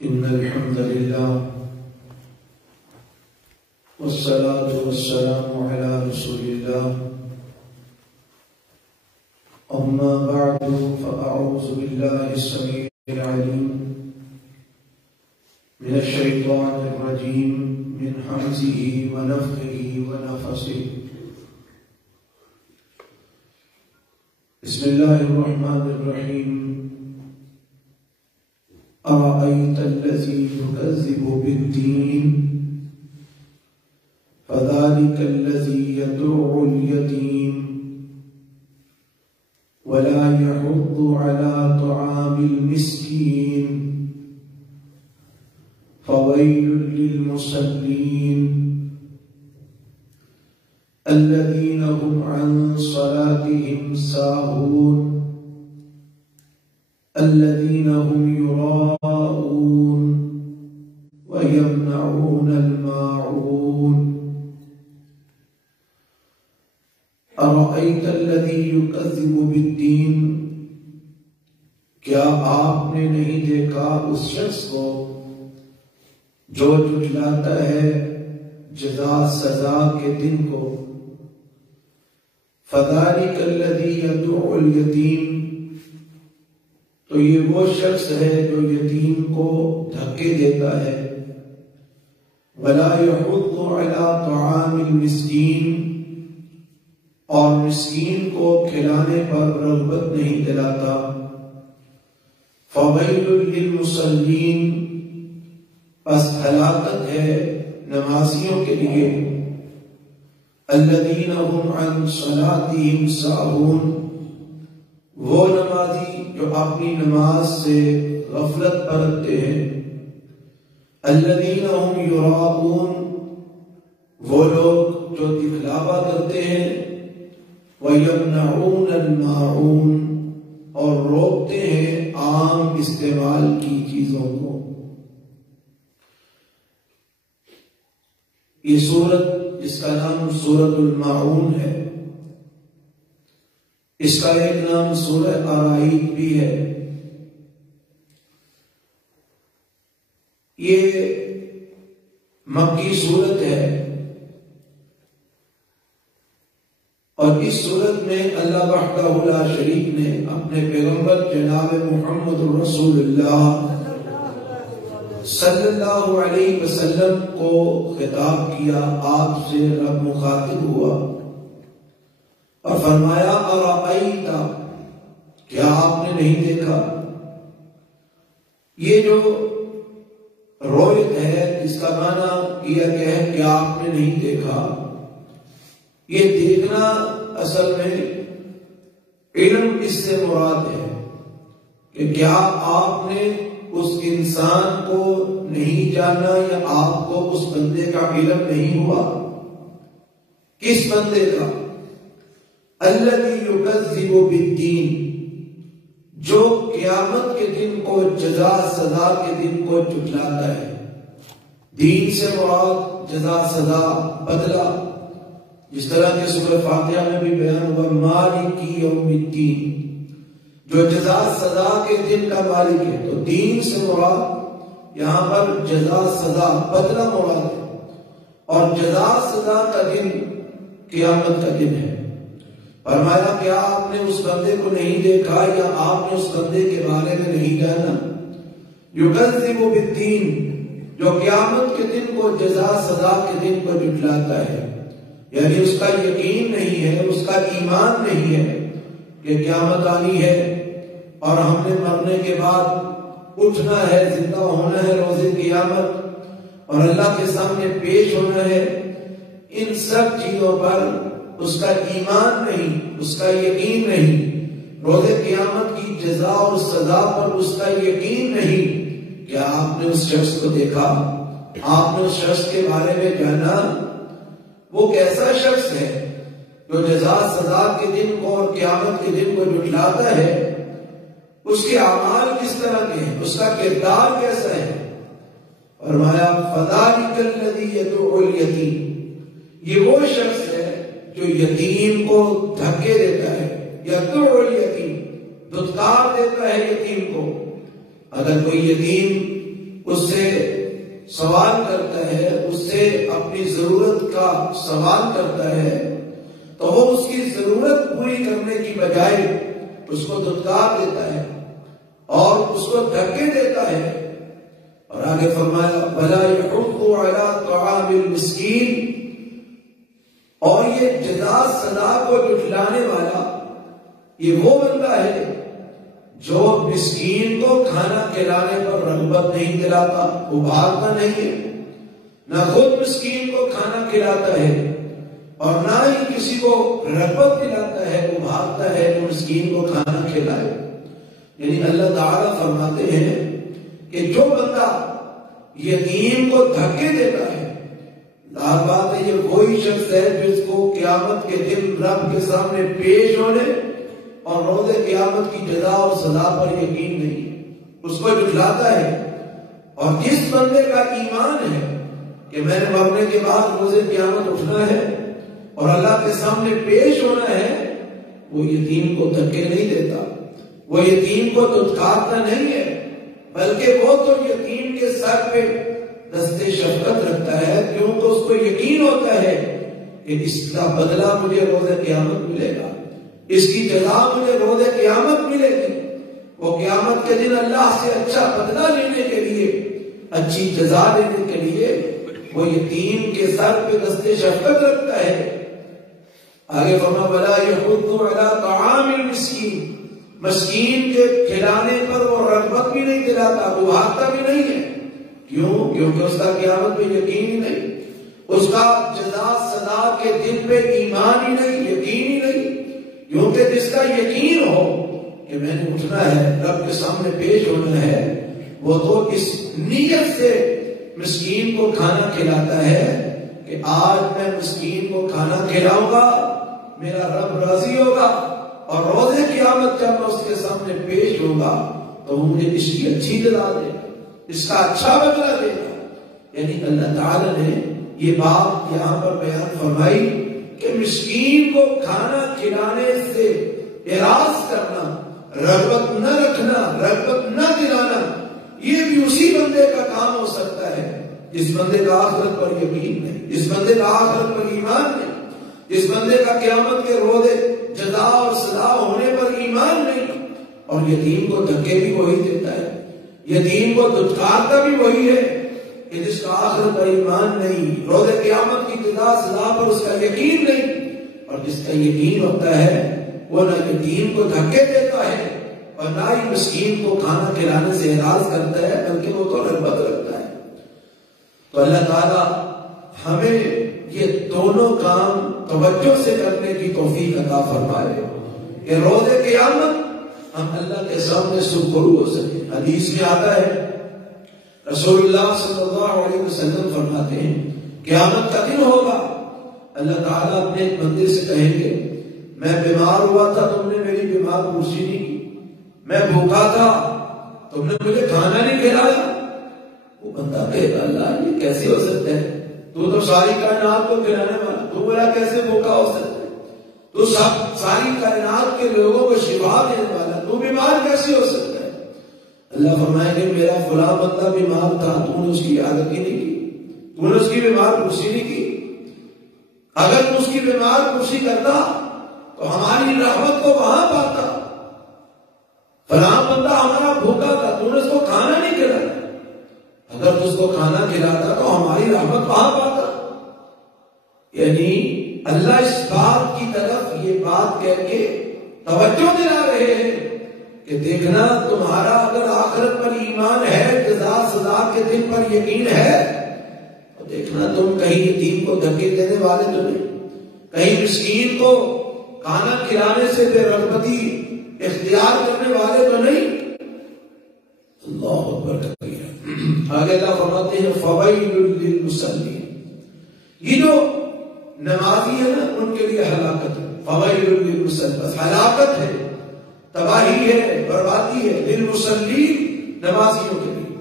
إن الحمد لله والصلاة والسلام على رسول الله أما بعد فأعوذ بالله السميع العليم من الشيطان الرجيم من همزه ونفخه ونفثه بسم الله الرحمن الرحيم أرأيت الذي يكذب بالدين فذلك الذي يدعو اليتيم ولا يحض على طعام المسكين فويل للمصلين الذين هم عن صلاتهم ساهون الذين هم يراءون ويمنعون الماعون أرأيت الذي يكذب بالدين کیا آپ نے نہیں دیکھا اس شخص کو جو جھٹلاتا ہے جزا سزا کے دن کو فذلك الذي يدعو اليتيم تو یہ وہ شخص ہے جو یتیم کو دھکے دیتا ہے ولا يحض على طعام المسكين اور مسکین کو کھلانے پر رغبت نہیں دلاتا فویل للمصلین پس ہلاکت ہے نمازیوں کے لیے الذین هم عن صلاتهم ساہون وہ نمازی جو اپنی نماز سے غفلت برتتے ہیں الذین هم یراؤون وہ لوگ جو دکھلاوا کرتے ہیں وَيَمْنَعُونَ الْمَاعُونَ اور روکتے ہیں عام استعمال کی چیزوں کو. یہ سورت جس کا نام سورۃ الماعون ہے، اس کا ایک نام سورہ آرائیت بھی ہے. یہ مکی سورت ہے اور اس صورت میں اللہ وحدہ لا شریک نے اپنے پیغمبر جناب محمد رسول اللہ صلی اللہ علیہ وسلم کو خطاب کیا. آپ سے رب مخاطب ہوا اور فرمایا ارأیت کیا آپ نے نہیں دیکھا. یہ جو رویت ہے جس کا معنی کیا گیا ہے کیا آپ نے نہیں دیکھا، یہ دیکھنا اصل میں علم اس سے مراد ہے کہ کیا آپ نے اس انسان کو نہیں جانا یا آپ کو اس بندے کا علم نہیں ہوا. کس بندے کا؟ الذی یکذب بالدین جو قیامت کے دن کو جزا سزا کے دن کو جھٹلاتا ہے. دین سے مراد جزا سزا بدلہ، جس طرح کہ سورہ فاتحہ میں بھی بیان ہوا مالک یوم الدین جو جزا سزا کے دن کا مالک ہے. تو دین سے مراد یہاں پر جزا سزا بدلہ مراد ہے اور جزا سزا کا دن قیامت کا دن ہے. فرمایا کیا آپ نے اس بندے کو نہیں دیکھا یا آپ نے اس بندے کے بارے میں نہیں جانا. یکذب بالدین جو قیامت کے دن کو جزا سزا کے دن کو جھٹلاتا ہے، یعنی اس کا یقین نہیں ہے، اس کا ایمان نہیں ہے کہ قیامت آنی ہے اور ہم نے مرنے کے بعد اٹھنا ہے، زندہ ہونا ہے روز قیامت اور اللہ کے سامنے پیش ہونا ہے. ان سب چیزوں پر اس کا ایمان نہیں، اس کا یقین نہیں. روز قیامت کی جزا اور سزا پر اس کا یقین نہیں. کیا آپ نے اس شخص کو دیکھا؟ آپ نے اس شخص کے بارے میں جانا؟ وہ کیسا شخص ہے جو جزا سزا کے دن کو اور قیامت کے دن کو جھٹلاتا ہے؟ اس کے اعمال کس طرح کے ہیں، اس کا کردار کیسا ہے؟ فرمایا فذلک الذی یدعو الیتیم یہ وہ شخص ہے جو یتیم کو دھکے دیتا ہے. یدعو الیتیم دھتکار دیتا ہے یتیم کو. اگر کوئی یتیم اس سے سوال کرتا ہے، اس سے اپنی ضرورت کا سوال کرتا ہے، تو وہ اس کی ضرورت پوری کرنے کی بجائے اس کو دھتکار دیتا ہے اور اس کو دھکے دیتا ہے۔ اور آگے فرمایا بلا یحض علی طعام المسکین، اور یہ جزا سزا کو جھٹلانے والا یہ وہ بندہ ہے جو مسکین کو کھانا کھلانے پر رغبت نہیں دلاتا، ابھارتا نہیں ہے، نہ خود مسکین کو کھانا کھلاتا ہے اور نہ ہی کسی کو رغبت دلاتا ہے، ابھارتا ہے کہ مسکین کو کھانا کھلائے۔ یعنی اللہ تعالیٰ فرماتے ہیں کہ جو بندہ یتیم کو دھکے دیتا ہے، ظاہر بات ہے یہ وہی شخص ہے جس کو قیامت کے دن رب کے سامنے پیش ہونے اور روز قیامت کی جزا اور سزا پر یقین نہیں، اس کو جھٹلاتا ہے۔ اور جس بندے کا ایمان ہے کہ میں نے مرنے کے بعد روز قیامت اٹھنا ہے اور اللہ کے سامنے پیش ہونا ہے، وہ یتیم کو دھکے نہیں دیتا، وہ یتیم کو دھتکارتا نہیں ہے، بلکہ وہ تو یتیم کے سر پہ دست شفقت رکھتا ہے، کیونکہ اس کو یقین ہوتا ہے کہ اس کا بدلہ مجھے روز قیامت ملے گا، اس کی جزا مجھے روز قیامت ملے گی۔ وہ قیامت کے دن اللہ سے اچھا بدلہ لینے کے لیے، اچھی جزا لینے کے لیے وہ یتیم کے سر پہ دست شفقت رکھتا ہے۔ آگے فرمایا ولا یحض علی طعام المسکین، مسکین کے کھلانے پر وہ رغبت بھی نہیں دلاتا، ابھارتا بھی نہیں ہے۔ کیوں؟ کیونکہ اس کا قیامت میں یقین ہی نہیں، اس کا جزا سزا کے دن پہ ایمان ہی نہیں، یقین ہی نہیں۔ کیونکہ جس کا یقین ہو کہ میں نے اٹھنا ہے، رب کے سامنے پیش ہونا ہے، وہ تو اس نیت سے مسکین کو کھانا کھلاتا ہے کہ آج میں مسکین کو کھانا کھلاؤں گا، میرا رب راضی ہوگا اور روز قیامت جب میں اس کے سامنے پیش ہوگا تو وہ مجھے اس کی اچھی جزا دے گا، اس کا اچھا بدلہ دے گا۔ یعنی اللہ تعالی نے یہ بات یہاں پر بیان فرمائی کہ مسکین کو کھانا کھلانے سے اعراض کرنا، رغبت نہ رکھنا، رغبت نہ دلانا، یہ بھی اسی بندے کا کام ہو سکتا ہے جس بندے کا آخرت پر یقین نہیں، جس بندے کا آخرت پر ایمان نہیں، جس بندے کا قیامت کے روز جزا اور سزا ہونے پر ایمان نہیں۔ اور یتیم کو دھکے بھی وہی دیتا ہے، یتیم کو دھتکارتا بھی وہی ہے کہ جس کا آخرت پر ایمان نہیں، روز قیامت کی جزا سزا پر اس کا یقین نہیں۔ اور جس کا یقین ہوتا ہے وہ نہ یتیم کو دھکے دیتا ہے اور نہ ہی مسکین کو کھانا کھلانے سے اعراض کرتا ہے، بلکہ وہ تو رغبت رکھتا ہے۔ تو اللہ تعالیٰ ہمیں یہ دونوں کام توجہ سے کرنے کی توفیق عطا فرمائے کہ روز قیامت ہم اللہ کے سامنے سرخرو ہو سکے۔ حدیث میں آتا ہے، رسول اللہ صلی اللہ علیہ وسلم فرماتے ہیں قیامت کا دن ہوگا، اللہ تعالیٰ اپنے ایک بندے سے کہیں گے میں بیمار ہوا تھا، تم نے میری بیمار پرسی نہیں کی، میں بھوکا تھا، تم نے مجھے کھانا نہیں کھلایا۔ وہ بندہ کہے گا اللہ یہ کیسے ہو سکتا ہے، تو ساری کائنات کو کھلانے والا، تو میرا کیسے بھوکا ہو سکتا ہے، تو ساری کائنات کے لوگوں کو شفا دینے والا، تو بیمار کیسے ہو سکتا ہے؟ اللہ فرمائے کہ میرا فلاں بندہ بیمار تھا، تو نے اس کی عادت ہی نہیں کی، تو نے اس کی بیمار پرسی نہیں کی۔ اگر تو اس کی بیمار پرسی کرتا تو ہماری رحمت کو وہاں پاتا۔ فلاں بندہ ہمارا بھوکا تھا، تو نے اس کو کھانا نہیں کھلایا، اگر تو اس کو کھانا کھلاتا تو ہماری رحمت وہاں پاتا۔ یعنی اللہ اس بات کی طرف یہ بات کہہ کے توجہ دلا رہے ہیں کہ دیکھنا تمہارا اگر آخرت پر ایمان ہے، جزا سزا کے دن پر یقین ہے، تو دیکھنا تم کہیں یتیم کو دھکے دینے والے تو نہیں، کہیں مسکین کو کھانا کھلانے سے بے رغبتی اختیار کرنے والے تو نہیں۔ اللہ اکبر کبیرہ۔ آگے اللہ فرماتے ہیں فویل للمصلین، یہ جو نمازی ہے نا ان کے لیے ہلاکت ہے، فویل للمصلین، بس ہلاکت ہے، تباہی ہے، بربادی ہے، للمصلین نمازیوں کے لیے۔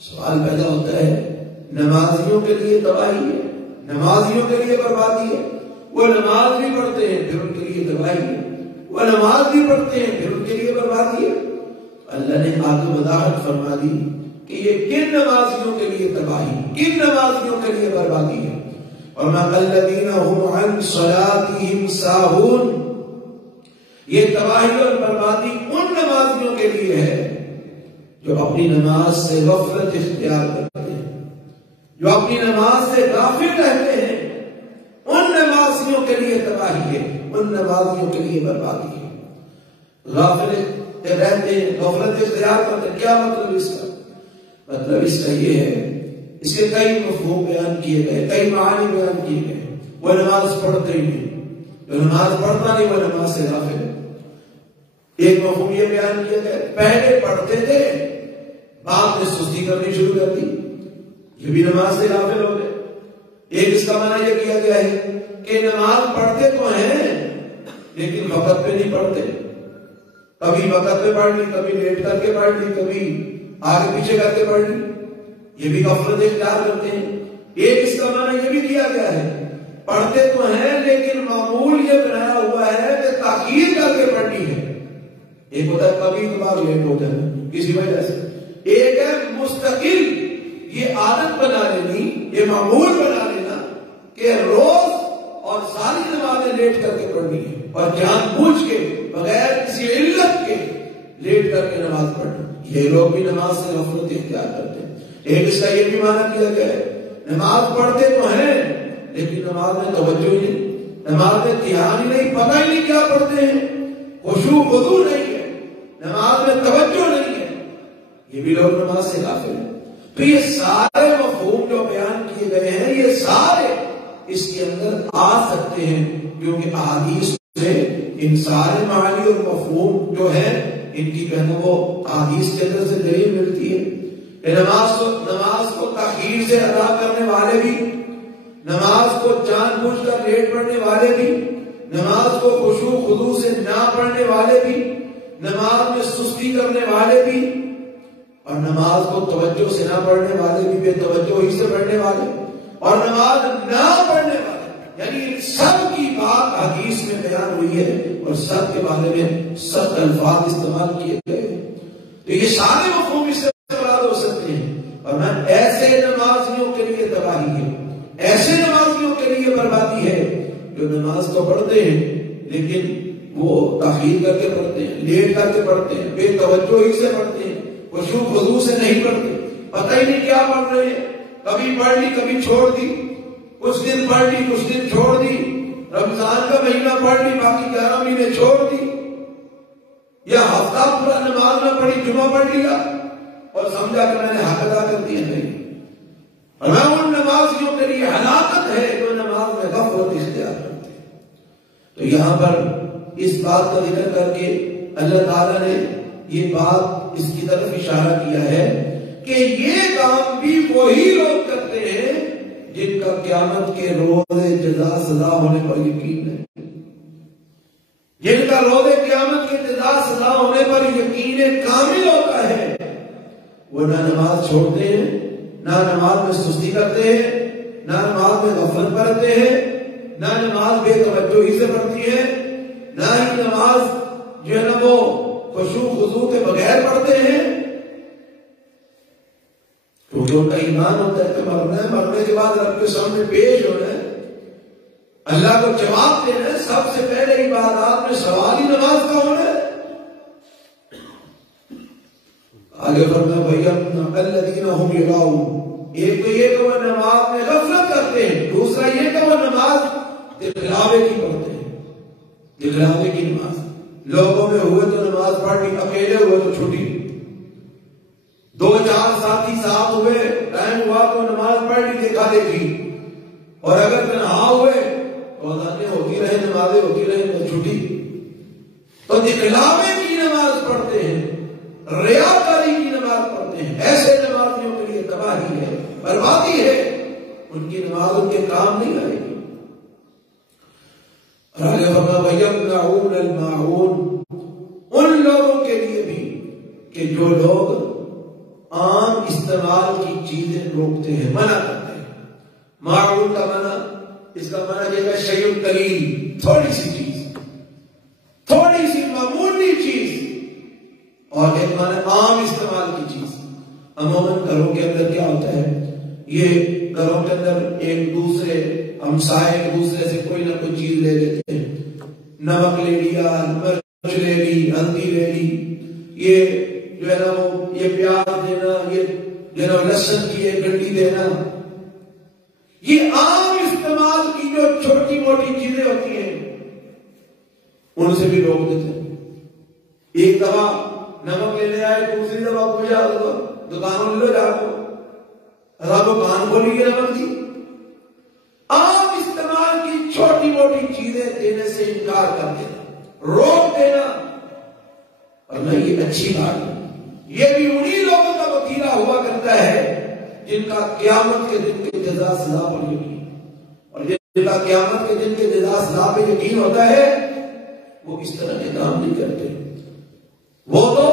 سوال پیدا ہوتا ہے نمازیوں کے لیے تباہی ہے، نمازیوں کے لیے بربادی ہے، وہ نماز بھی پڑھتے ہیں پھر ان کے لیے تباہی ہے، وہ نماز بھی پڑھتے ہیں پھر ان کے لیے بربادی ہے۔ اللہ نے آگے وضاحت فرما دی کہ یہ کن نمازیوں کے لیے تباہی، کن نمازیوں کے لیے بربادی ہے. اور الذین هم عن صلاتهم ساہون، یہ تباہی اور بربادی ان نمازیوں کے لیے ہے جو اپنی نماز سے غفلت اختیار کرتے ہیں، جو اپنی نماز سے غافل رہتے ہیں. ان نمازیوں کے لیے تباہی ہے، ان نمازیوں کے لیے بربادی ہے. غافل رہتے ہیں، غفلت اختیار کرتے ہیں. کیا مطلب اس کا؟ مطلب اس کا یہ ہے، اس کے کئی مفہوم بیان کیے گئے، کئی معنی بیان کیے گئے. وہ نماز پڑھتے ہی نہیں، جو نماز پڑھتا نہیں وہ نماز سے غافل ہے. ایک مفہوم یہ بیان کیا گیا، پہلے پڑھتے تھے بعد میں سستی کرنی شروع کر دی، یہ بھی نماز سے غافل ہو گئے. ایک اس کا معنی یہ کیا گیا ہے کہ نماز پڑھتے تو ہیں لیکن وقت پہ نہیں پڑھتے، کبھی وقت پہ پڑھ لی، کبھی لیٹ کر کے پڑھ لی، کبھی آگے پیچھے کر کے پڑھ لی، یہ بھی غفلت اختیار کرتے ہیں. ایک اس کا معنی یہ بھی کیا گیا ہے، پڑھتے تو ہیں لیکن معمول یہ بنایا ہوا ہے کہ تاخیر کر کے پڑھنی ہے. ایک ہوتا ہے کبھی کبھار لیٹ ہوتا ہے کسی وجہ سے، ایک ہے مستقل یہ عادت بنا لینی، یہ معمول بنا لینا کہ روز اور ساری نمازیں لیٹ کر کے پڑھنی ہے، اور جان بوجھ کے بغیر کسی علت کے لیٹ کر کے نماز پڑھنا. یہ لوگ بھی نماز سے غفلت اختیار کرتے ہیں. ایک اس کا یہ بھی معنی کیا گیا ہے، نماز پڑھتے تو ہیں لیکن نماز میں توجہ ہی نہیں، نماز میں دھیان ہی نہیں، پتہ ہی نہیں کیا پڑھتے ہیں، خشوع خضوع نہیں ہے، نماز میں توجہ نہیں ہے، یہ بھی لوگ نماز سے غافل ہیں. تو یہ سارے مفہوم جو بیان کیے گئے ہیں یہ سارے اس کے اندر آ سکتے ہیں، کیونکہ احادیث سے ان سارے معنی اور مفہوم جو ہیں ان کی کہنا وہ احادیث کے اندر سے دلیل ملتی ہے. نماز کو تاخیر سے ادا کرنے والے بھی، نماز کو جان بوجھ کر لیٹ پڑھنے والے بھی، نماز کو خشوع خضوع سے نہ پڑھنے والے بھی، نماز میں سستی کرنے والے بھی، اور نماز کو توجہ سے نہ پڑھنے والے بھی، بے توجہی سے پڑھنے والے، اور نماز نہ پڑھنے والے، یعنی سب کی بات حدیث میں بیان ہوئی ہے اور سب کے بارے میں سب الفاظ استعمال کیے گئے. تو یہ سارے مفہوم اس سے مراد ہو سکتے ہیں. اور ایسے نمازیوں کے لیے تباہی ہے، ایسے نمازیوں کے لیے بربادی ہے جو نماز تو پڑھتے ہیں لیکن وہ تاخیر کر کے پڑھتے ہیں، لیٹ کر کے پڑھتے ہیں، بے توجہی سے پڑھتے ہیں، خشوع خضوع سے نہیں پڑھتے، پتہ ہی نہیں کیا پڑھ رہے ہیں، کبھی پڑھ لی کبھی چھوڑ دی، کچھ دن پڑھ لی کچھ دن چھوڑ دی، رمضان کا مہینہ پڑھ لی باقی 11 مہینے چھوڑ دی، یا ہفتہ پورا نماز میں پڑھی جمعہ پڑھ لیا اور سمجھا کہ میں نے حق ادا کر دیا. نہیں، اور ان نمازیوں کے لیے ہلاکت ہے جو نماز میں غفلت اختیار کرتے ہیں. تو یہاں پر اس بات کا ذکر کر کے اللہ تعالیٰ نے یہ بات اس کی طرف اشارہ کیا ہے کہ یہ کام بھی وہی لوگ کرتے ہیں جن کا قیامت کے روز جزا سزا ہونے پر یقین ہے، جن کا روز قیامت کے جزا سزا ہونے پر یقین کامل ہوتا ہے. وہ نہ نماز چھوڑتے ہیں، نہ نماز میں سستی کرتے ہیں، نہ نماز میں غفلت برتتے ہیں، نہ نماز بے توجہی سے پڑھتی ہے، نہ ہی نماز جو ہے نا وہ خشوع خضوع کے بغیر پڑھتے ہیں. کیونکہ ان کا ایمان ہوتا ہے کہ مرنا ہے، مرنے کے بعد رب کے سامنے پیش ہونا ہے، اللہ کو جواب دینا ہے. سب سے پہلے عبادات میں سوال ہی نماز کا ہونا ہے. آگے فرمایا بھیا الذین هم یراؤون، ایک تو یہ کہ وہ نماز میں غفلت کرتے ہیں، دوسرا یہ کہ وہ نماز دکھلاوے کی پڑھتے ہیں، دکھلاوے کی نماز. لوگوں میں ہوئے تو نماز پڑھ لی، اکیلے ہوئے تو چھٹی، 2-4 ساتھی ساتھ ہوئے ٹائم ہوا تو نماز پڑھ لی دیکھا دیکھی، اور اگر تنہا ہوئے تو اذانیں ہوتی رہے نمازیں ہوتی رہے تو چھٹی. تو دکھلاوے کی نماز پڑھتے ہیں، ریاکاری کی نماز پڑھتے ہیں. ایسے نمازیوں کے لیے تباہی ہے، بربادی ہے، ان کی نماز ان کے کام نہیں آئے گی. وَيَمْنَعُونَ الْمَاعُونَ، ان لوگوں کے لیے بھی کہ جو لوگ عام استعمال کی چیزیں روکتے ہیں، منع کرتے ہیں. معون کا منع، اس کا منع یہ ہے شیء قلیل، تھوڑی سی چیز، تھوڑی سی معمولی چیز، اور ایک معنی عام استعمال کی چیز. عموماً گھروں کے اندر کیا ہوتا ہے، یہ گھروں کے اندر ایک دوسرے ہمسائے ایک دوسرے سے کوئی نہ کوئی چیز لے لیتے ہیں، نمک لے لیا، مرچ لے لی، ہلدی لے لی، یہ جو ہے نا وہ یہ پیاز دینا، یہ جو ہے نا لہسن کی ایک گنڈی دینا، یہ عام استعمال کی جو چھوٹی موٹی چیزیں ہوتی ہیں ان سے بھی روک دیتے ہیں۔ ایک دفعہ نمک لینے آئے، دوسری دفعہ پوچھا دکانوں لے لو جا کو اللہ کو کان کھولی گے نمک دی۔ عام استعمال کی چھوٹی موٹی چیزیں دینے سے انکار کر دینا، روک دینا، اور نہ یہ اچھی بات ہے۔ یہ بھی انہی لوگوں کا وتیرہ ہوا کرتا ہے جن کا قیامت کے دن کے جزا سزا پر یقین، اور جن کا قیامت کے دن کے جزا سزا پہ یقین ہوتا ہے وہ اس طرح کے کام نہیں کرتے۔ وہ تو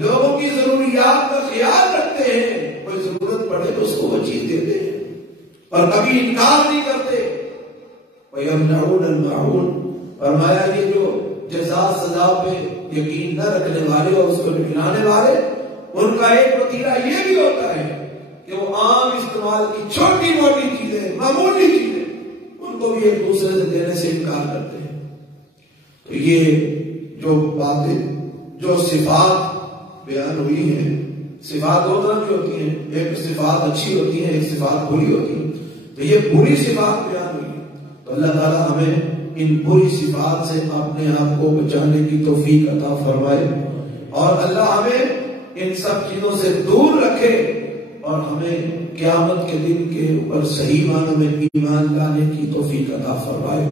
لوگوں کی ضروریات کا خیال رکھتے ہیں، کوئی ضرورت پڑے تو اس کو وہ چیز دیتے ہیں اور کبھی انکار نہیں کرتے۔ وَيَمْنَعُونَ الْمَاعُونَ، فرمایا یہ جو جزا سزا پہ یقین نہ رکھنے والے اور اس کو نکلانے والے، ان کا ایک وتیرہ یہ بھی ہوتا ہے کہ وہ عام استعمال کی چھوٹی موٹی چیزیں، معمولی چیزیں، ان کو بھی ایک دوسرے سے دینے سے انکار کرتے ہیں۔ تو یہ جو باتیں، جو صفات بیان ہوئی ہیں، صفات دو طرح کی ہوتی ہیں، ایک صفات اچھی ہوتی ہیں، ایک صفات بری ہوتی ہیں۔ تو یہ بری صفات بیان ہوئی ہے، تو اللہ تعالیٰ ہمیں ان بری صفات سے اپنے آپ کو بچانے کی توفیق عطا فرمائے، اور اللہ ہمیں ان سب چیزوں سے دور رکھے اور ہمیں قیامت کے دن کے اوپر صحیح معنوں میں ایمان لانے کی توفیق عطا فرمائے۔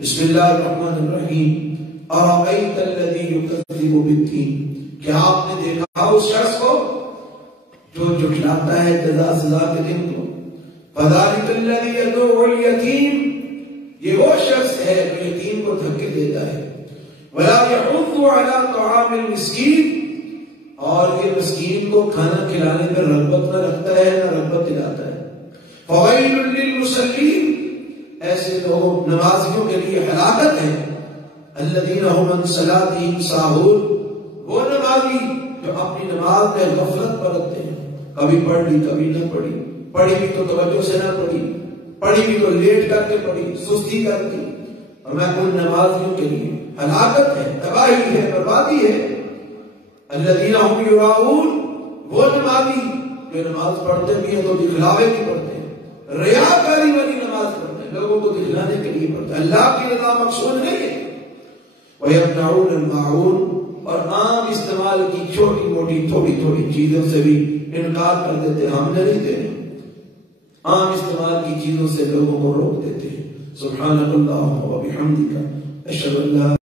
بسم اللہ الرحمن الرحیم۔ أَرَأَيْتَ الَّذِي يُكَذِّبُ بِالدِّينِ، کیا آپ نے دیکھا اس شخص کو جو جھٹلاتا ہے جزا سزا کے دن کو؟ فَذَلِكَ الَّذِي يَدُعُّ الْيَتِيمَ، یہ وہ شخص ہے جو یتیم کو دھکے دیتا ہے۔ وَلَا يَحُضُّ عَلَىٰ طَعَامِ الْمِسْكِينِ، اور یہ مسکین کو کھانا کھلانے میں رغبت نہ رکھتا ہے نہ رغبت دلاتا ہے۔ فَوَيْلٌ لِّلْمُصَلِّينَ، ایسے لوگ نمازیوں کے لیے ہلاکت ہے۔ الذین هم عن صلاتهم ساہون، وہ نمازی جو اپنی نماز میں غفلت برتتے ہیں، کبھی پڑھ لی کبھی نہ پڑھی، پڑھی بھی تو توجہ سے نہ پڑھی، پڑھی بھی تو لیٹ کر کے پڑھی، سستی کر دی، اور میں ان نمازیوں کے لیے ہلاکت ہے، تباہی ہے، بربادی ہے۔ الذین هم یراؤون، وہ نمازی جو نماز پڑھتے بھی ہیں تو دکھلاوے کی پڑھتے ہیں، ریاکاری والی نماز پڑھتے ہیں، لوگوں کو دکھلانے کے لیے پڑھتے ہیں، اللہ کی رضا مقصود نہیں ہے۔ وَيَمْنَعُونَ الْمَاعُونَ، اور عام استعمال کی چھوٹی موٹی تھوڑی تھوڑی چیزوں سے بھی انکار کر دیتے، ہم نے نہیں دینے، عام استعمال کی چیزوں سے لوگوں کو روک دیتے ہیں۔ سبحانک اللہم و بحمدک، اشہد ان لا